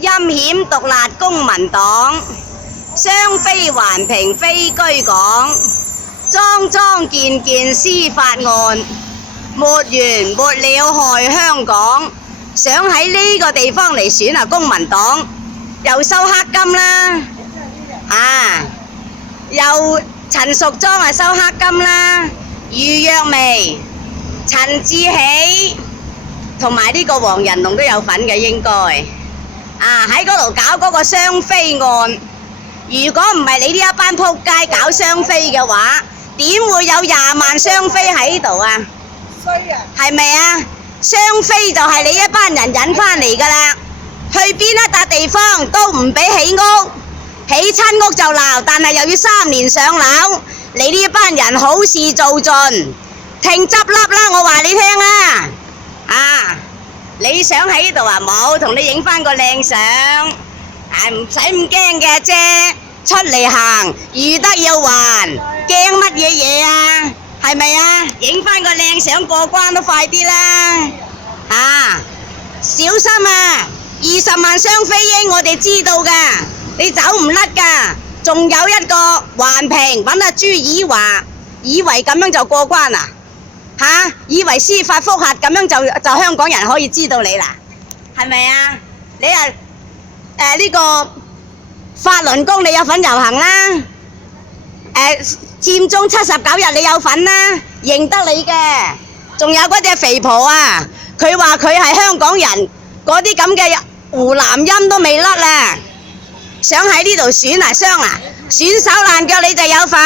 陰險毒辣公民黨，雙非環評非居港，樁樁件件司法案，沒完沒了害香港。想喺呢個地方嚟選啊，公民黨又收黑金啦，又陳淑莊啊收黑金啦，余若薇、陳志喜同埋呢個黃仁龍都有份嘅應該，喺嗰度搞嗰個雙非案。如果唔係你呢一班仆街搞雙非嘅話，點會有20萬雙非喺度啊？衰啊！係咪啊？雙非就係你一班人引返嚟噶啦，去邊一笪地方都唔俾起屋，起親屋就鬧，但係又要3年上樓。你呢一班人好事做盡，停執笠啦！我話你聽啊！你想喺呢度啊？冇，同你影返個靚相，唔使咁驚嘅啫。出嚟行，預得要還，驚乜嘢嘢啊？係咪啊？影返個靚相過關都快啲啦！小心啊！20萬雙非英我哋知道噶，你走唔甩噶。仲有一個環評揾阿朱以華，以為咁樣就過關啊？以為司法覆核咁樣就香港人可以知道你啦？係咪啊？你呢個法輪功你有份遊行啦，佔中79日你有份啦，認得你嘅。仲有嗰隻肥婆啊，佢話佢係香港人，嗰啲咁嘅湖南音都未甩啦，想喺呢度選啊，選手爛腳你就有份。